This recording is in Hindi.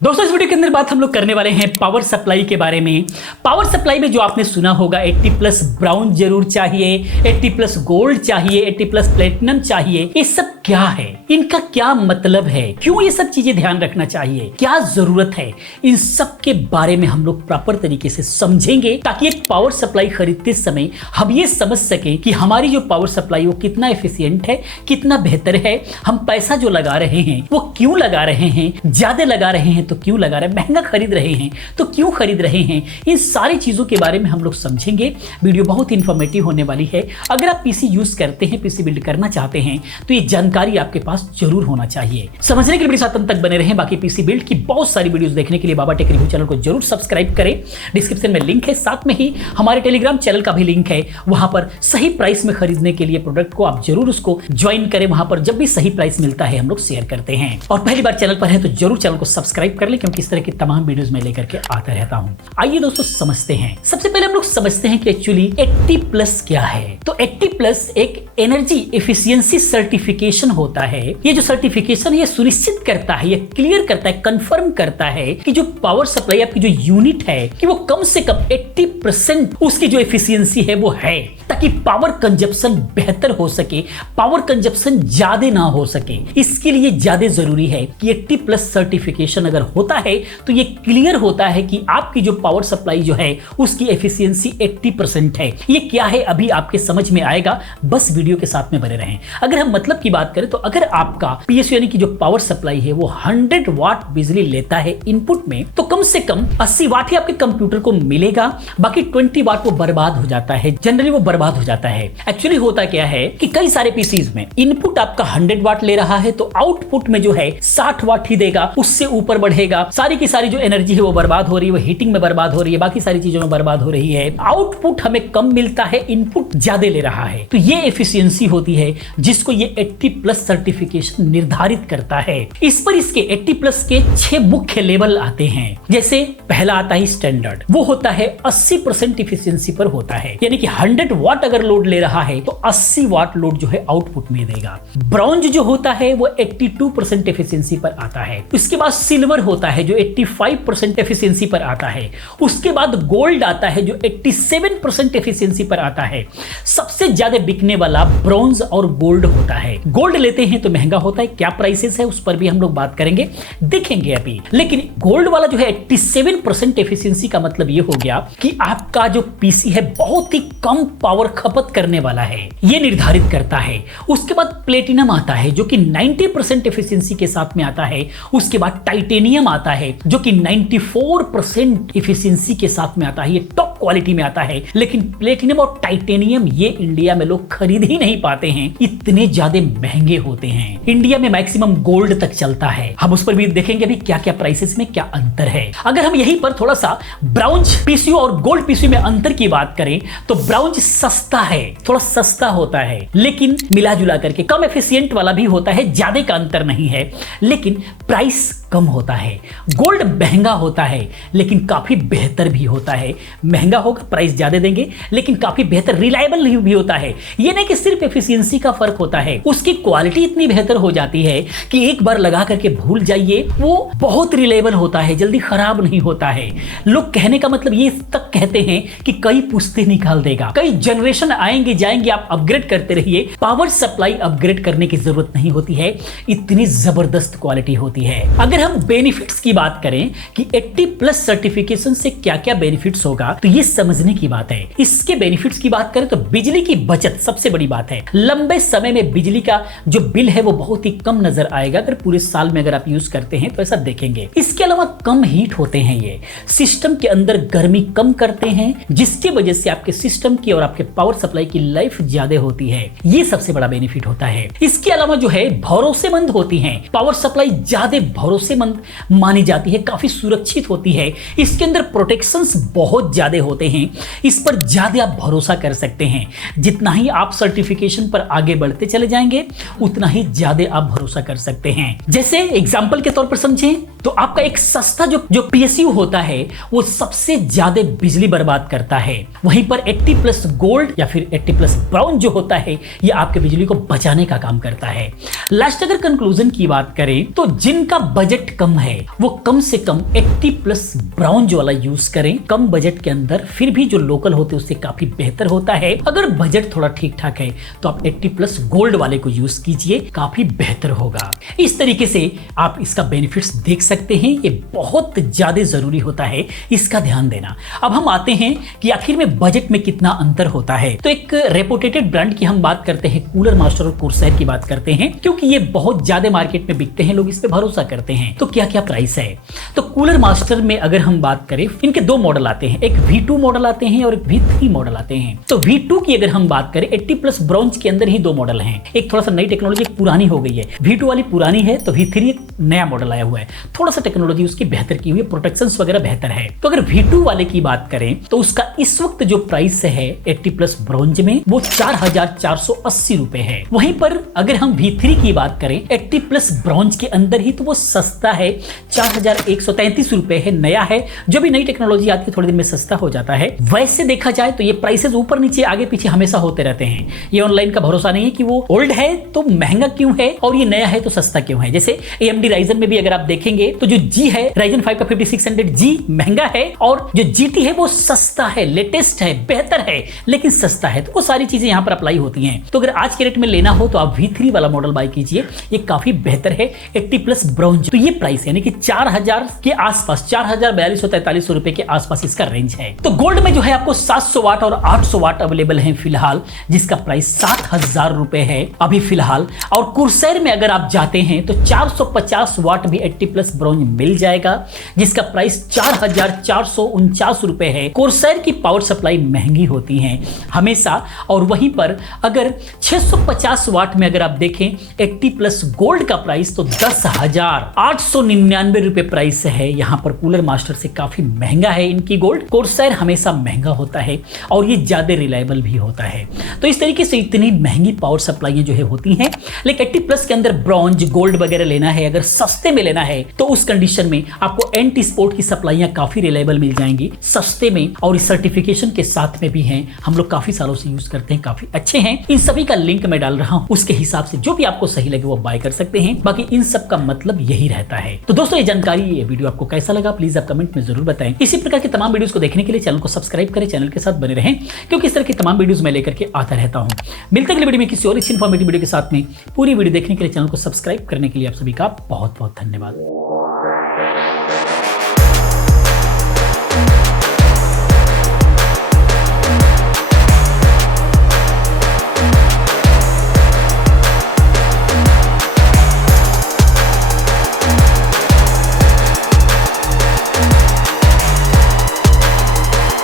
दोस्तों इस वीडियो के अंदर बात हम लोग करने वाले हैं पावर सप्लाई के बारे में। पावर सप्लाई में जो आपने सुना होगा 80 प्लस ब्राउन जरूर चाहिए, 80 प्लस गोल्ड चाहिए, 80 प्लस प्लेटिनम चाहिए। ये सब क्या है, इनका क्या मतलब है, क्यों ये सब चीजें ध्यान रखना चाहिए, क्या जरूरत है, इन सब के बारे में हम लोग प्रॉपर तरीके से समझेंगे ताकि एक पावर सप्लाई खरीदते समय हम ये समझ सके कि हमारी जो पावर सप्लाई वो कितना एफिशिएंट है, कितना बेहतर है, हम पैसा जो लगा रहे हैं वो क्यों लगा रहे हैं, ज्यादा लगा रहे हैं तो क्यों लगा रहे हैं, महंगा खरीद रहे हैं तो क्यों खरीद रहे हैं। इन सारी चीजों के बारे में हम लोग समझेंगे। वीडियो बहुत इंफॉर्मेटिव होने वाली है। अगर आप पीसी यूज करते हैं, पीसी बिल्ड करना चाहते हैं तो ये जानकारी आपके पास जरूर होना चाहिए। समझने के लिए मेरे साथ अंत तक बने रहें। बाकी पीसी बिल्ड की बहुत सारी वीडियोस देखने के लिए बाबा टेक रिव्यू चैनल को जरूर सब्सक्राइब करें। डिस्क्रिप्शन में लिंक है, साथ में ही हमारे टेलीग्राम चैनल का भी लिंक है। वहां पर सही प्राइस में खरीदने के लिए प्रोडक्ट को आप जरूर उसको ज्वाइन करें। वहां पर जब भी सही प्राइस मिलता है हम लोग शेयर करते हैं। और पहली बार चैनल पर है तो जरूर चैनल को सब्सक्राइब कर लें, क्योंकि इस तरह की तमाम वीडियोस में लेकर के आता रहता हूं। आइए दोस्तों समझते हैं। सबसे पहले हम लोग समझते हैं कि एक्चुअली 80 प्लस क्या है। तो 80 प्लस एक एनर्जी एफिशिएंसी सर्टिफिकेशन होता है। ये जो सर्टिफिकेशन है ये सुनिश्चित करता है, ये क्लियर करता है, कंफर्म करता है कि जो पावर सप्लाई आपकी जो यूनिट है कि वो कम से कम 80% उसकी जो एफिशिएंसी है वो है, ताकि पावर कंजप्शन बेहतर हो सके, पावर कंजप्शन ज्यादा ना हो सके। इसके लिए ज्यादा जरूरी है कि 80 प्लस सर्टिफिकेशन अगर होता है तो ये क्लियर होता है कि आपकी जो पावर सप्लाई जो है उसकी एफिशिएंसी 80% है। ये क्या है अभी आपके समझ में आएगा, बस वीडियो के साथ में बने रहें। अगर हम मतलब की बात करें तो अगर आपका पीएसयू यानी कि जो पावर सप्लाई है वो 100 वाट बिजली लेता है इनपुट में, तो कम से कम 80 वाट ही आपके कंप्यूटर को मिलेगा, बाकी 20 वाट वो बर्बाद हो जाता है। जनरली वो बर्बाद हो जाता है। एक्चुअली होता क्या है कि कई सारे पीसीज में इनपुट आपका 100 वाट ले रहा है तो आउटपुट में जो है 60 वाट ही देगा, उससे ऊपर बढ़ेगा। सारी की सारी जो एनर्जी है वो बर्बाद हो रही है, वो हीटिंग में बर्बाद हो रही है, बाकी सारी चीजों में बर्बाद हो रही है। आउटपुट हमें कम मिलता है, इनपुट ज्यादा ले रहा है। तो ये एफिशिएंसी होती है जिसको ये 80 प्लस सर्टिफिकेशन निर्धारित करता है। इस पर इसके 80 प्लस के 6 मुख्य लेवल आते हैं। जैसे पहला आता है स्टैंडर्ड, वो होता है 80% एफिशिएंसी पर होता है, यानी कि 100 वाट अगर लोड ले रहा है तो 80 वाट लोड जो है आउटपुट में देगा। ब्रॉन्ज जो होता है वो 82% एफिशिएंसी पर आता है। उसके बाद सिल्वर होता है जो 85% एफिशिएंसी पर आता है। उसके बाद गोल्ड आता है जो 87% एफिशिएंसी पर आता है। सबसे ज्यादा बिकने वाला ब्रॉन्ज और गोल्ड होता है। गोल्ड लेते हैं तो महंगा होता है, क्या प्राइसेस है उस पर भी हम लोग बात करेंगे, देखेंगे अभी। लेकिन गोल्ड वाला जो है 87% एफिशिएंसी का मतलब ये हो गया कि आपका जो पीसी है बहुत ही कम पावर खपत करने वाला है, ये निर्धारित करता है। उसके बाद प्लेटिनम आता है जो कि 90% एफिशिएंसी के साथ में आता है। उसके बाद टाइटेनियम आता है जो कि 94% एफिशिएंसी के साथ में आता है, ये टॉप क्वालिटी में आता है। लेकिन प्लेटिनम और टाइटेनियम ये इंडिया में लोग खरीद ही नहीं पाते हैं, इतने ज्यादा महंगे होते हैं। इंडिया में मैक्सिमम गोल्ड तक चलता है। हम उस पर भी देखेंगे अभी क्या क्या प्राइसेस में क्या अंतर है। अगर हम यहीं पर थोड़ा सा ब्राउन्ज पीसीयू और गोल्ड पीसीयू में अंतर की बात करें तो ब्राउन्ज सस्ता है, थोड़ा सस्ता होता है, लेकिन मिला जुला करके कम एफिशिएंट वाला भी होता है, ज्यादा का अंतर नहीं है, लेकिन प्राइस कम होता है। गोल्ड महंगा होता है लेकिन काफी बेहतर भी होता है। महंगा होगा, प्राइस ज्यादा देंगे, लेकिन काफी बेहतर रिलायबल भी होता है। यह नहीं कि सिर्फ एफिशिएंसी का फर्क होता है, उसकी क्वालिटी इतनी बेहतर हो जाती है कि एक बार लगा करके भूल जाइए, वो बहुत रिलायबल होता है, जल्दी खराब नहीं होता है। लोग कहने का मतलब ये तक कहते हैं कि कई पुश्ते निकाल देगा, कई जनरेशन आएंगे जाएंगे, आप अपग्रेड करते रहिए। पावर सप्लाई अपग्रेड करने की जरूरत नहीं होती है, इतनी जबरदस्त क्वालिटी होती है। अगर हम बेनिफिट्स की बात करें कि 80 प्लस सर्टिफिकेशन से क्या क्या बेनिफिट्स होगा, तो ये समझने की बात है। इसके बेनिफिट्स की बात करें तो बिजली की बचत सबसे बड़ी बात है। लंबे समय में बिजली का जो बिल है वो बहुत ही कम नजर आएगा अगर पूरे साल में अगर आप यूज करते हैं तो ऐसा देखेंगे। इसके अलावा कम हीट होते हैं, ये सिस्टम के अंदर गर्मी कम करते हैं, जिसकी वजह से आपके सिस्टम की और आपके पावर सप्लाई की लाइफ ज्यादा होती है। ये सबसे बड़ा बेनिफिट होता है। इसके अलावा जो है भरोसेमंद होती है, पावर सप्लाई ज्यादा भरोसेमंद मानी जाती है, काफी सुरक्षित होती है। इसके अंदर प्रोटेक्शंस बहुत ज्यादा होते हैं इस पर ज्यादा आप भरोसा कर सकते हैं। जितना ही आप सर्टिफिकेशन पर आगे बढ़ते चले जाएंगे उतना ही ज्यादा आप भरोसा कर सकते हैं। जैसे एग्जाम्पल के तौर पर समझें तो आपका एक सस्ता जो पीएसयू होता है वो सबसे ज्यादा बिजली बर्बाद करता है। वहीं पर 80+ गोल्ड या फिर 80+ ब्राउन जो होता है ये आपके बिजली को बचाने का काम करता है। लास्ट अगर कंक्लूजन की बात करें तो जिनका बजट कम है वो कम से कम 80+ ब्राउन जो वाला यूज करें। कम बजट के अंदर फिर भी जो लोकल होते हैं उससे काफी बेहतर होता है। अगर बजट थोड़ा ठीक ठाक है तो आप 80+ गोल्ड वाले को यूज कीजिए, काफी बेहतर होगा। इस तरीके से आप इसका बेनिफिट्स देख सकते हैं। ये बहुत ज्यादा जरूरी होता है, इसका ध्यान देना। अब हम आते हैं कि आखिर में बजट में कितना अंतर होता है। तो एक रेपुटेटेड ब्रांड की हम बात करते हैं, कूलर मास्टर और कोर्सैर की बात करते हैं, क्योंकि ये बहुत ज्यादा मार्केट में बिकते हैं, लोग इस पे भरोसा करते हैं। तो क्या क्या प्राइस है? तो कूलर मास्टर में अगर हम बात करें, इनके दो मॉडल आते हैं, एक V2 मॉडल आते हैं और एक V3 मॉडल आते हैं। तो V2 की अगर हम बात करें 80+ ब्राउन्ज के अंदर ही दो मॉडल हैं। एक थोड़ा सा नई टेक्नोलॉजी, एक पुरानी हो गई है। V2 वाली पुरानी है तो V3 एक नया मॉडल आया हुआ है, थोड़ा सा टेक्नोलॉजी उसकी बेहतर की हुई है, प्रोटेक्शंस वगैरह बेहतर है। तो अगर V2 वाले की बात करें तो उसका इस वक्त जो प्राइस है 80+ ब्राउन्ज में वो 4,480 रुपए है। वहीं पर अगर हम V3 की बात करें 80+ ब्राउन्ज के अंदर ही तो वो सस्ता है, 4,133 रुपए है, नया है। जो भी नई टेक्नोलॉजी आती है थोड़े दिन में सस्ता हो जाता है। वैसे देखा जाए तो ये प्राइसेस ऊपर नीचे आगे पीछे हमेशा होते रहते हैं। ये ऑनलाइन का भरोसा नहीं है कि वो ओल्ड है तो महंगा क्यों है और ये नया है तो सस्ता क्यों है। जैसे AMD Ryzen में भी अगर आप देखेंगे तो जो G है Ryzen 5 का 5600G महंगा है और जो GT है वो सस्ता है, लेटेस्ट है, बेहतर है लेकिन सस्ता है। तो वो सारी चीजें यहां पर अप्लाई होती हैं। तो अगर आज के रेट में लेना हो तो आप V3 वाला मॉडल बाय कीजिए, ये काफी बेहतर है 80+ ब्राउन्ज। तो ये प्राइस यानी कि 4,000 के आसपास, 4,4243 रुपए के आसपास इसका रेंज है। तो गोल्ड में जो है आपको 700 वाट और 800 वाट अवेलेबल है फिलहाल, जिसका प्राइस 7,000 रुपए है अभी फिलहाल। और कोर्सैर में अगर आप जाते हैं तो 450 वाट भी 80+ ब्राउन्ज मिल जाएगा, जिसका प्राइस 4,449 रुपए है। कोर्सैर की पावर सप्लाई महंगी होती है हमेशा। और वहीं पर अगर 650 वाट में अगर आप देखें 80+ गोल्ड का प्राइस तो 10,899 रुपए प्राइस है। यहां पर कूलर मास्टर से काफी महंगा है इनकी गोल्ड। कोर्सैर हमेशा महंगा होता है और ये ज्यादा रिलायबल भी होता है। तो इस तरीके से इतनी महंगी पावर सप्लाई जो है होती हैं। लेकिन 80+ के अंदर ब्रॉन्ज, गोल्ड वगैरह लेना है, अगर सस्ते में लेना है तो उस कंडीशन में आपको एंटी स्पोर्ट की सप्लाइयां काफी रिलायबल मिल जाएंगी सस्ते में, और इस सर्टिफिकेशन के साथ में भी हैं। हम लोग काफी सालों से यूज करते हैं, काफी अच्छे हैं। इन सभी का लिंक मैं डाल रहा हूं, उसके हिसाब से जो भी आपको सही लगे वो बाय कर सकते हैं। बाकी इन सब का मतलब यही रहता है। तो दोस्तों ये जानकारी, ये वीडियो आपको कैसा लगा प्लीज आप कमेंट में जरूर बताएं। इसी प्रकार के तमाम वीडियोस को देखने के लिए चैनल को सब्सक्राइब करें, चैनल के साथ बने रहें, क्योंकि इस तरह की तमाम वीडियोस मैं लेकर के आता रहता हूं। मिलते हैं अगली वीडियो में किसी और इस इन्फॉर्मेटिव वीडियो के साथ में। पूरी वीडियो देखने के लिए, चैनल को सब्सक्राइब करने के लिए आप सभी का बहुत बहुत धन्यवाद।